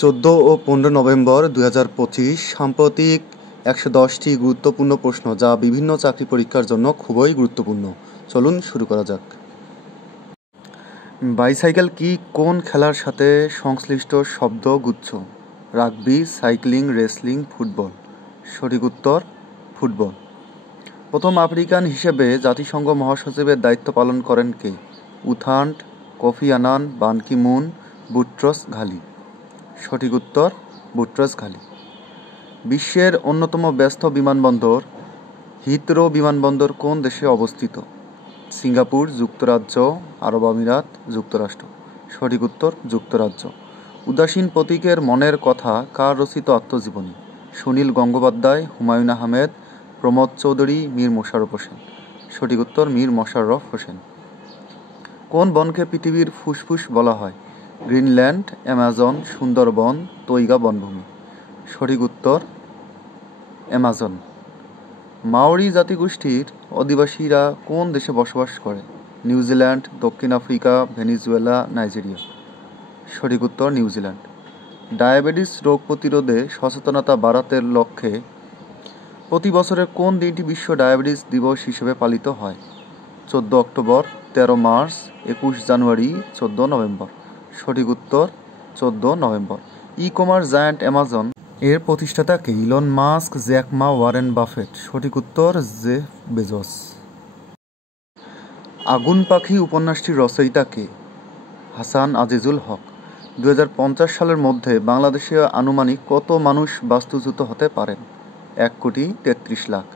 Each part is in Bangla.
14 ও 15 নভেম্বর 2025 সাম্প্রতিক 110টি গুরুত্বপূর্ণ প্রশ্ন যা বিভিন্ন চাকরি পরীক্ষার জন্য খুবই গুরুত্বপূর্ণ। চলুন শুরু করা যাক। বাইসাইকেল কি কোন খেলার সাথে সংশ্লিষ্ট শব্দগুচ্ছ? Rugby, cycling, wrestling, football. সঠিক উত্তর ফুটবল। প্রথম আফ্রিকান হিসেবে জাতিসংঘ মহাসচিবের দায়িত্ব পালন করেন কে? উথান্ড, কোফি আনান, বান কি মুন, বুট্রস ঘালি। সঠিক উত্তর বুট্রস ঘালি। বিশ্বের অন্যতম ব্যস্ত বিমানবন্দর হিথরো বিমানবন্দর কোন দেশে অবস্থিত? সিঙ্গাপুর, যুক্তরাজ্য, আরব আমিরাত, যুক্তরাষ্ট্র। সঠিক উত্তর যুক্তরাজ্য। উদাসীন প্রতীকের মনের কথা কার রচিত আত্মজীবনী? সুনীল গঙ্গোপাধ্যায়, হুমায়ুন আহমেদ, প্রমোদ চৌধুরী, মীর মোশাররফ হোসেন। সঠিক উত্তর মীর মোশাররফ হোসেন। কোন বনকে পৃথিবীর ফুসফুস বলা হয়? গ্রিনল্যান্ড, অ্যামাজন, সুন্দরবন, তৈগা বনভূমি। সঠিক উত্তর অ্যামাজন। মাওরি জাতিগোষ্ঠীর অধিবাসীরা কোন দেশে বসবাস করে? নিউজিল্যান্ড, দক্ষিণ আফ্রিকা, ভেনেজুয়েলা, নাইজেরিয়া। সঠিক উত্তর নিউজিল্যান্ড। ডায়াবেটিস রোগ প্রতিরোধে সচেতনতা বাড়াতে লক্ষ্যে প্রতি বছরের কোন দিনটি বিশ্ব ডায়াবেটিস দিবস হিসেবে পালিত হয়? 14 অক্টোবর, 13 মার্চ, 21 জানুয়ারি, 14 নভেম্বর। সঠিক উত্তর 14 November. E commerce giant Amazon এর প্রতিষ্ঠাতা কে? Elon Musk, Jack Ma, Warren Buffett. সঠিক উত্তর জেফ বেজোস। আগুন পাখি উপন্যাসটির রচয়িতা কে? হাসান আজিজুল হক। 2050 সালের মধ্যে বাংলাদেশে আনুমানিক কত মানুষ বাস্তুচ্যুত হতে পারেন? 1,33,00,000।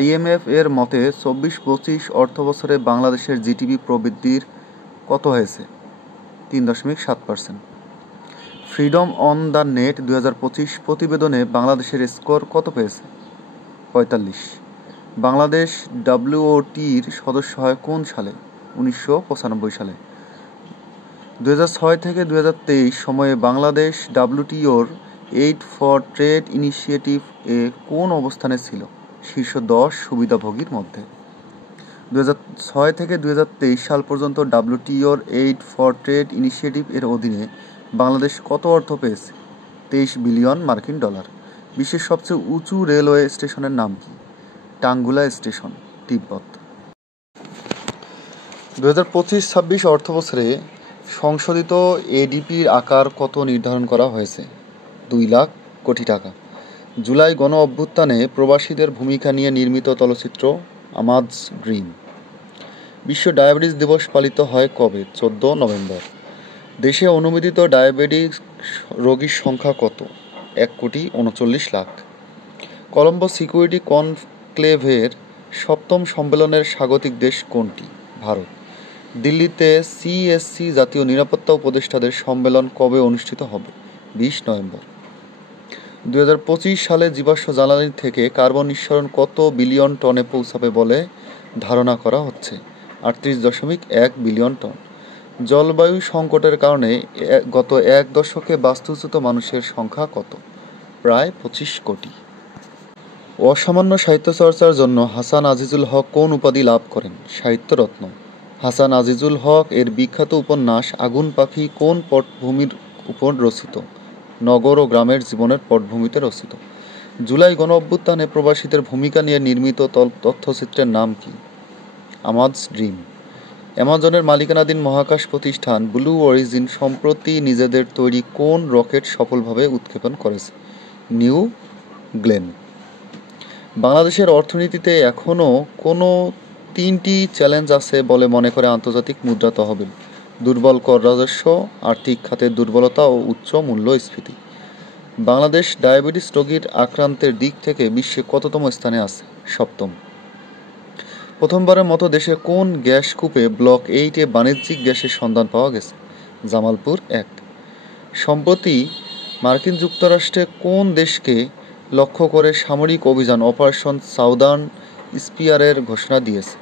IMF এর মতে 24-25 অর্থবছরে বাংলাদেশের জিডিপি প্রবৃদ্ধির কত হয়েছে? 3.7%। ফ্রিডম অন দ্য নেট 2025 প্রতিবেদনে বাংলাদেশের স্কোর কত পেয়েছে? 45। বাংলাদেশ WOT'র সদস্য হয় কোন সালে? 1995 সালে। 2006 থেকে 2023 সময়ে বাংলাদেশ WTOর এইড ফর ট্রেড ইনিশিয়েটিভ এ কোন অবস্থানে ছিল? শীর্ষ 10 সুবিধাভোগীর মধ্যে। 2006 থেকে 2023 সাল পর্যন্ত WTOর এইড ফর ট্রেড ইনিশিয়েটিভ এর অধীনে বাংলাদেশ কত অর্থ পেয়েছে? 23 বিলিয়ন মার্কিন ডলার। বিশ্বের সবচেয়ে উঁচু রেলওয়ে স্টেশনের নাম কি? টাঙ্গুলা স্টেশন, তিব্বত। 2025-26 অর্থবছরে সংশোধিত এডিপির আকার কত নির্ধারণ করা হয়েছে? 2 লাখ কোটি টাকা। জুলাই গণ অভ্যুত্থানে প্রবাসীদের ভূমিকা নিয়ে নির্মিত চলচ্চিত্র আমাজ ড্রিম। বিশ্ব ডায়াবেটিস দিবস পালিত হয় কবে? 14 নভেম্বর। দেশে অনুমোদিত ডায়াবেটিস রোগীর সংখ্যা কত? 1,39,00,000। কলম্বো সিকিউরিটি কনক্লেভের 7ম সম্মেলনের স্বাগতিক দেশ কোনটি? ভারত। দিল্লিতে CSC জাতীয় নিরাপত্তা উপদেষ্টাদের সম্মেলন কবে অনুষ্ঠিত হবে? 20 নভেম্বর। 2025 সালে জীবাশ্ম জ্বালানি থেকে কার্বন নিঃসরণ কত বিলিয়ন টনে পৌঁছাবে বলে ধারণা করা হচ্ছে? 38.1 বিলিয়ন টন। জলবায়ু সংকটের কারণে গত এক দশকে বাস্তুচ্যুত মানুষের সংখ্যা কত? প্রায় 25 কোটি। অসামান্য সাহিত্যচর্চার জন্য হাসান আজিজুল হক কোন উপাধি লাভ করেন? সাহিত্যরত্ন। হাসান আজিজুল হক এর বিখ্যাত উপন্যাস আগুন পাখি কোন পটভূমির উপর রচিত? নগর ও গ্রামের জীবনের পটভূমিতে রচিত। জুলাই গণ অভ্যুত্থানে প্রবাসীদের ভূমিকা নিয়ে নির্মিত তথ্যচিত্রের নাম কি? আমাজ ড্রিম। অ্যামাজনের মালিকানাধীন মহাকাশ প্রতিষ্ঠান ব্লু অরিজিন সম্প্রতি নিজেদের তৈরি কোন রকেট সফলভাবে উৎক্ষেপণ করেছে? New Glenn. বাংলাদেশের অর্থনীতিতে এখনও কোনো 3টি চ্যালেঞ্জ আছে বলে মনে করে আন্তর্জাতিক মুদ্রা তহবিল: দুর্বল কর রাজস্ব, আর্থিক খাতের দুর্বলতা ও উচ্চ মূল্যস্ফীতি। বাংলাদেশ ডায়াবেটিস রোগীর আক্রান্তের দিক থেকে বিশ্বে কততম স্থানে আছে? 7ম। প্রথমবারের মতো দেশে কোন গ্যাস কূপে ব্লক 8-এ বাণিজ্যিক গ্যাসের সন্ধান পাওয়া গেছে? জামালপুর 1। সম্প্রতি মার্কিন যুক্তরাষ্ট্রে কোন দেশকে লক্ষ্য করে সামরিক অভিযান অপারেশন সাউদার্ন স্পিয়ারের ঘোষণা দিয়েছে?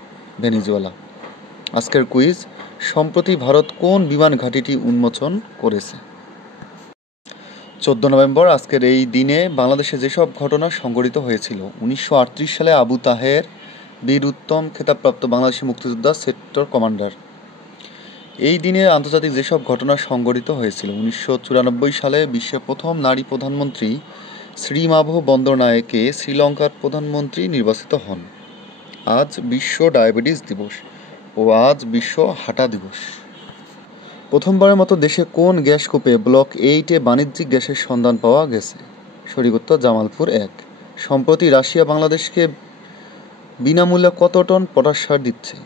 ভেনেজুয়েলা। আজকের কুইজ: সম্প্রতি ভারত কোন বিমান ঘাঁটিটি উন্মোচন করেছে? 14 নভেম্বর। আজকের এই দিনে বাংলাদেশে যেসব ঘটনা সংঘটিত হয়েছিল: 1938 সালে আবু তাহের বীর উত্তম খেতাবপ্রাপ্ত বাংলাদেশি মুক্তিযোদ্ধা সেক্টর কমান্ডার। এই দিনে আন্তর্জাতিক যেসব ঘটনা সংঘটিত হয়েছিল: 1994 সালে বিশ্বের প্রথম নারী প্রধানমন্ত্রী শ্রীমাভো বন্দরনায়েকে শ্রীলঙ্কার প্রধানমন্ত্রী নির্বাচিত হন। আজ বিশ্ব ডায়াবেটিস দিবস ও আজ বিশ্ব হাঁটা দিবস। প্রথমবারের মতো দেশে কোন গ্যাস কূপে ব্লক 8-এ বাণিজ্যিক গ্যাসের সন্ধান পাওয়া গেছে? সঠিক উত্তর জামালপুর 1। সম্প্রতি রাশিয়া বাংলাদেশকে বিনামূল্যে কত টন পটাশ সার দিচ্ছে?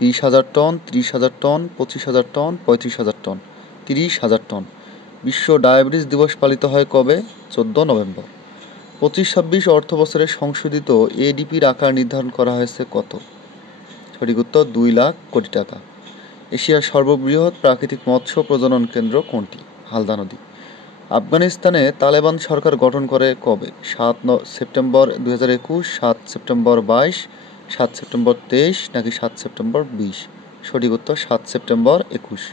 20,000 ton, 30,000 ton, 25,000 ton, 35,000 ton, 30,000 ton. বিশ্ব ডায়াবেটিস দিবস পালিত হয় কবে? 14 নভেম্বর। 25-26 অর্থ বছরে সংশোধিত এডিপির আকার নির্ধারণ করা হয়েছে কত? সঠিক উত্তর 2 লাখ কোটি টাকা। এশিয়ার সর্ববৃহৎ প্রাকৃতিক মৎস্য প্রজনন কেন্দ্র কোনটি? হালদা নদী। আফগানিস্তানে তালেবান সরকার গঠন করে কবে? 7 সেপ্টেম্বর 2021, 7 সেপ্টেম্বর 22, 7 সেপ্টেম্বর 23 নাকি 7 সেপ্টেম্বর 20? সঠিক উত্তর 7 সেপ্টেম্বর 21।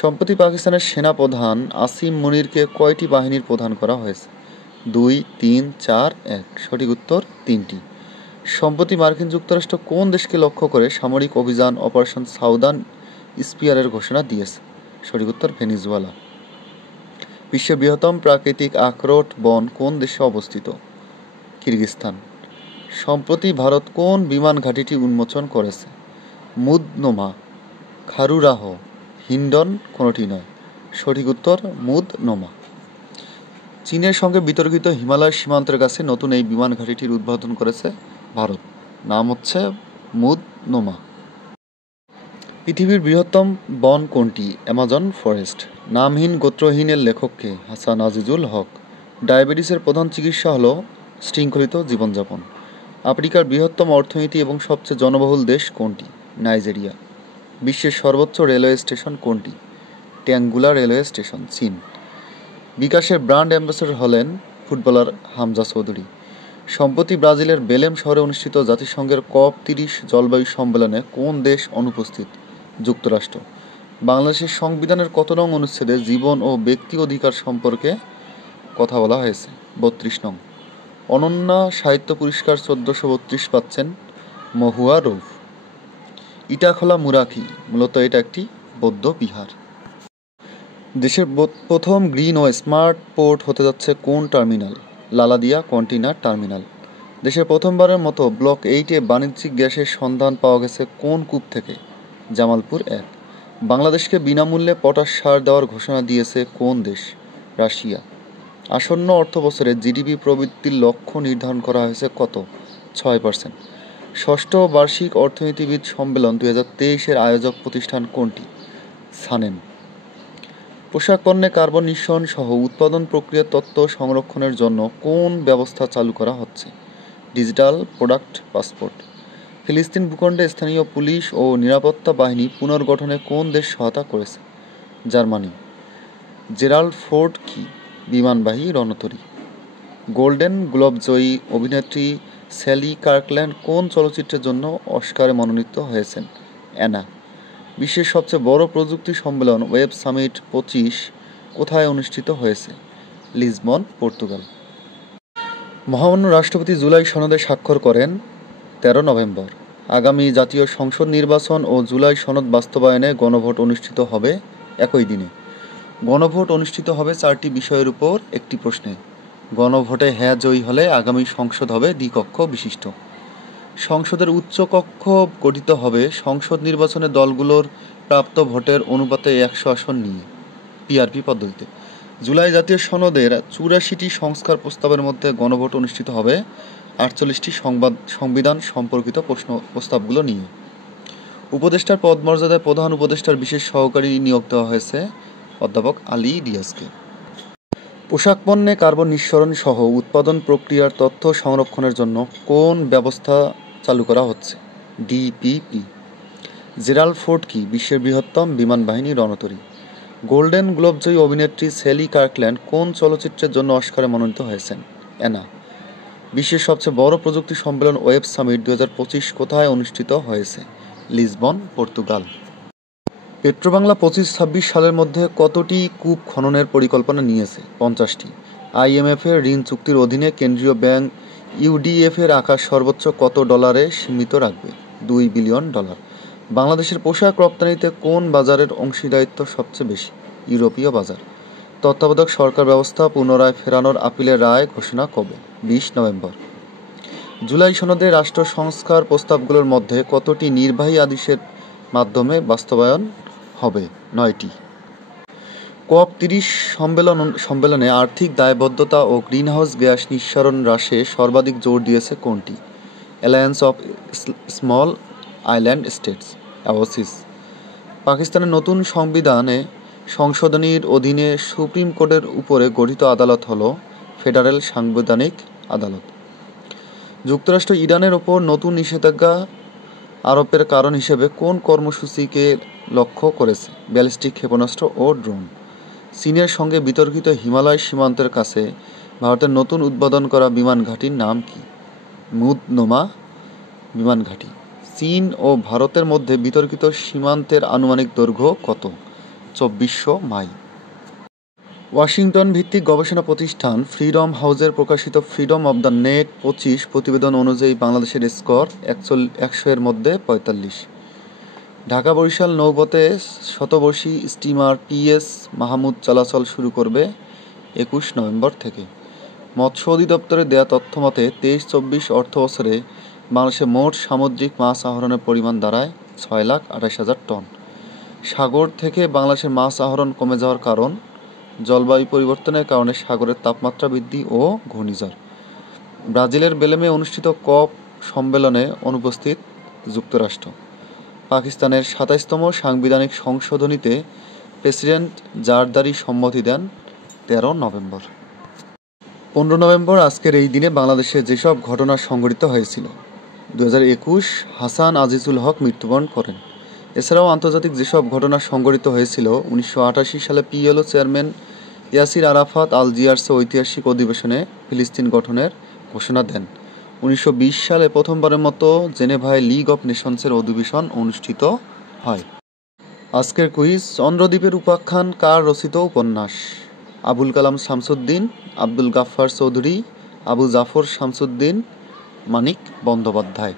সম্প্রতি পাকিস্তানের সেনাপ্রধান আসিম মুনিরকে কয়টি বাহিনীর প্রধান করা হয়েছে? 2, 3, 4, 1। সঠিক উত্তর 3টি। সম্প্রতি মার্কিন যুক্তরাষ্ট্র কোন দেশকে লক্ষ্য করে সামরিক অভিযান অপারেশন সাউদার্ন স্পিয়ারের ঘোষণা দিয়েছে? সঠিক উত্তর ভেনেজুয়েলা। বিশ্বের বৃহত্তম প্রাকৃতিক আখরোট বন কোন দেশে অবস্থিত? কিরগিজস্তান। সম্প্রতি ভারত কোন বিমান ঘাঁটিটি উন্মোচন করেছে? মুদনোমা, খারুরাহ, হিন্ডন কোনটি নয়। সঠিক উত্তর মুদনোমা। চীনের সঙ্গে বিতর্কিত হিমালয় সীমান্তের কাছে নতুন এই বিমান ঘাঁটিটির উদ্বোধন করেছে ভারত। নাম হচ্ছে মুদনোমা। পৃথিবীর বৃহত্তম বন কোনটি? Amazon forest. নামহীন গোত্রহীনের লেখককে? হাসান আজিজুল হক। ডায়াবেটিসের প্রধান চিকিৎসা হল শৃঙ্খলিত জীবনযাপন। আফ্রিকার বৃহত্তম অর্থনীতি এবং সবচেয়ে জনবহুল দেশ কোনটি? নাইজেরিয়া। বিশ্বের সর্বোচ্চ রেলওয়ে স্টেশন কোনটি? ট্যাঙ্গুলা রেলওয়ে স্টেশন, চীন। বিকাশের ব্র্যান্ড অ্যাম্বাসেডর হলেন ফুটবলার হামজা চৌধুরী। সম্প্রতি ব্রাজিলের বেলেম শহরে অনুষ্ঠিত জাতিসংঘের COP30 জলবায়ু সম্মেলনে কোন দেশ অনুপস্থিত? যুক্তরাষ্ট্র। বাংলাদেশের সংবিধানের কত নং অনুচ্ছেদে জীবন ও ব্যক্তি অধিকার সম্পর্কে কথা বলা হয়েছে? 32 নং। অনন্যা সাহিত্য পুরস্কার 1432 পাচ্ছেন মহুয়া রৌফ। ইটাখোলা মুরাকি, মূলত এটা একটি বৌদ্ধ বিহার। দেশের প্রথম গ্রিন ও স্মার্ট পোর্ট হতে যাচ্ছে কোন টার্মিনাল? লালাদিয়া container terminal. দেশের প্রথমবারের মতো ব্লক 8-এ বাণিজ্যিক গ্যাসের সন্ধান পাওয়া গেছে কোন কূপ থেকে? জামালপুর 1। বাংলাদেশকে বিনামূল্যে পটাশ সার দেওয়ার ঘোষণা দিয়েছে কোন দেশ? রাশিয়া। আসন্ন অর্থবছরে জিডিপি প্রবৃদ্ধির লক্ষ্য নির্ধারণ করা হয়েছে কত? 6%। ষষ্ঠ বার্ষিক অর্থনীতিবিদ সম্মেলন 2023-এর আয়োজক প্রতিষ্ঠান কোনটি? সানেম। পোশাক পণ্যে কার্বন নিঃসরণ সহ উৎপাদন প্রক্রিয়ার তথ্য সংরক্ষণের জন্য কোন ব্যবস্থা চালু করা হচ্ছে? Digital product passport. ফিলিস্তিন ভূখণ্ডে স্থানীয় পুলিশ ও নিরাপত্তা বাহিনী পুনর্গঠনে কোন দেশ সহায়তা করেছে? জার্মানি। জেরাল্ড ফোর্ড কি? বিমানবাহী রণতরী। গোল্ডেন গ্লোব জয়ী অভিনেত্রী স্যালি কার্কল্যান্ড কোন চলচ্চিত্রের জন্য অস্কারে মনোনীত হয়েছেন? অ্যানা। বিশ্বের সবচেয়ে বড় প্রযুক্তি সম্মেলন ওয়েব সামিট 25 কোথায় অনুষ্ঠিত হয়েছে? Lisbon, Portugal. মহামান্য রাষ্ট্রপতি জুলাই সনদে স্বাক্ষর করেন 13 নভেম্বর। আগামী জাতীয় সংসদ নির্বাচন ও জুলাই সনদ বাস্তবায়নে গণভোট অনুষ্ঠিত হবে একই দিনে। গণভোট অনুষ্ঠিত হবে 4টি বিষয়ের উপর একটি প্রশ্নে। গণভোটে হ্যাঁ জয়ী হলে আগামী সংসদ হবে দ্বিকক্ষ বিশিষ্ট। সংসদের উচ্চকক্ষ গঠিত হবে সংসদ নির্বাচনে দলগুলোর প্রাপ্ত ভোটের অনুপাতে 100 আসন নিয়ে, পিআরপি পদ্ধতিতে। জুলাই জাতীয় সনদের 84টি সংস্কার প্রস্তাবের মধ্যে গণভোট অনুষ্ঠিত হবে 48টি সংবিধান সম্পর্কিত প্রস্তাবগুলো নিয়ে। উপদেষ্টার পদমর্যাদায় প্রধান উপদেষ্টার বিশেষ সহকারী নিয়োগ দেওয়া হয়েছে অধ্যাপক আলী রিয়াজকে। পোশাক পণ্যে কার্বন নিঃসরণ সহ উৎপাদন প্রক্রিয়ার তথ্য সংরক্ষণের জন্য কোন ব্যবস্থা চালু করা হচ্ছে? ডিপিপি। জেরাল্ড ফোর্ড কি? বিশ্বের বৃহত্তম বিমান বাহিনী রণতরী। গোল্ডেন গ্লোব জয়ী অভিনেত্রী স্যালি কার্কল্যান্ড কোন চলচ্চিত্রের জন্য অস্কারে মনোনীত হয়েছেন? অ্যানা। বিশ্বের সবচেয়ে বড় প্রযুক্তি সম্মেলন ওয়েব সামিট 2025 কোথায় অনুষ্ঠিত হয়েছে? Lisbon, Portugal. পেট্রোবাংলা 25-26 সালের মধ্যে কতটি কূপ খননের পরিকল্পনা নিয়েছে? 50টি। IMF-এর ঋণ চুক্তির অধীনে কেন্দ্রীয় ব্যাংক ইউডিএফ-এর আকার সর্বোচ্চ কত ডলারে সীমিত রাখবে? $2 বিলিয়ন। বাংলাদেশের পোশাক রপ্তানিতে কোন বাজারের অংশীদারিত্ব সবচেয়ে বেশি? ইউরোপীয় বাজার। তত্ত্বাবধায়ক সরকার ব্যবস্থা পুনরায় ফেরানোর আপিলের রায় ঘোষণা কবে? 20 নভেম্বর। জুলাই সনদে রাষ্ট্র সংস্কার প্রস্তাবগুলোর মধ্যে কতটি নির্বাহী আদেশের মাধ্যমে বাস্তবায়ন হবে? 9টি। COP30 সম্মেলনে আর্থিক দায়বদ্ধতা ও গ্রিনহাউস গ্যাস নিঃসরণ হ্রাসে সর্বাধিক জোর দিয়েছে কোনটি? Alliance of small island states, AOSIS. পাকিস্তানের নতুন সংবিধানে সংশোধনীর অধীনে সুপ্রিম কোর্টের উপরে গঠিত আদালত হল ফেডারেল সাংবিধানিক আদালত। যুক্তরাষ্ট্র ইরানের ওপর নতুন নিষেধাজ্ঞা আরোপের কারণ হিসেবে কোন কর্মসূচিকে লক্ষ্য করেছে? ব্যালিস্টিক ক্ষেপণাস্ত্র ও ড্রোন। চীনের সঙ্গে বিতর্কিত হিমালয় সীমান্তের কাছে ভারতের নতুন উদ্বোধন করা বিমান ঘাঁটির নাম কি? মুদনোমা বিমান ঘাঁটি। চীন ও ভারতের মধ্যে বিতর্কিত সীমান্তের আনুমানিক দৈর্ঘ্য কত? 2400 মাইল। ওয়াশিংটন ভিত্তিক গবেষণা প্রতিষ্ঠান ফ্রিডম হাউসের প্রকাশিত ফ্রিডম অব দ্য নেট 25 প্রতিবেদন অনুযায়ী বাংলাদেশের স্কোর 100-এর মধ্যে 45। ঢাকা বরিশাল নৌপথে শতবর্ষী স্টিমার PS মাহমুদ চলাচল শুরু করবে 21 নভেম্বর থেকে। মৎস্য অধিদপ্তরের দেয়া তথ্যমতে 23-24 অর্থবছরে বাংলাদেশে মোট সামুদ্রিক মাছ আহরণের পরিমাণ দাঁড়ায় 6,28,000 টন। সাগর থেকে বাংলাদেশের মাছ আহরণ কমে যাওয়ার কারণ? জলবায়ু পরিবর্তনের কারণে সাগরের তাপমাত্রা বৃদ্ধি ও ঘূর্ণিঝড়। ব্রাজিলের বেলেমে অনুষ্ঠিত COP সম্মেলনে অনুপস্থিত যুক্তরাষ্ট্র। পাকিস্তানের 27তম সাংবিধানিক সংশোধনীতে প্রেসিডেন্ট জারদারি সম্মতি দেন 13 নভেম্বর। 15 নভেম্বর আজকের এই দিনে বাংলাদেশে যেসব ঘটনা সংঘটিত হয়েছিল: 2021 হাসান আজিজুল হক মৃত্যুবরণ করেন। এছাড়াও আন্তর্জাতিক যেসব ঘটনা সংঘটিত হয়েছিল: 1988 সালে PLO চেয়ারম্যান ইয়াসির আরাফাত আলজিয়ার্সে ঐতিহাসিক অধিবেশনে ফিলিস্তিন গঠনের ঘোষণা দেন। 1920 সালে প্রথমবারের মতো জেনেভায় লীগ অফ নেশনসের অধিবেশন অনুষ্ঠিত হয়। আজকের কুইজ: চন্দ্রদ্বীপের উপাখ্যান কার রচিত উপন্যাস? আবুল কালাম শামসুদ্দিন, আব্দুল গাফফার চৌধুরী, আবু জাফর শামসুদ্দিন, মানিক বন্দ্যোপাধ্যায়।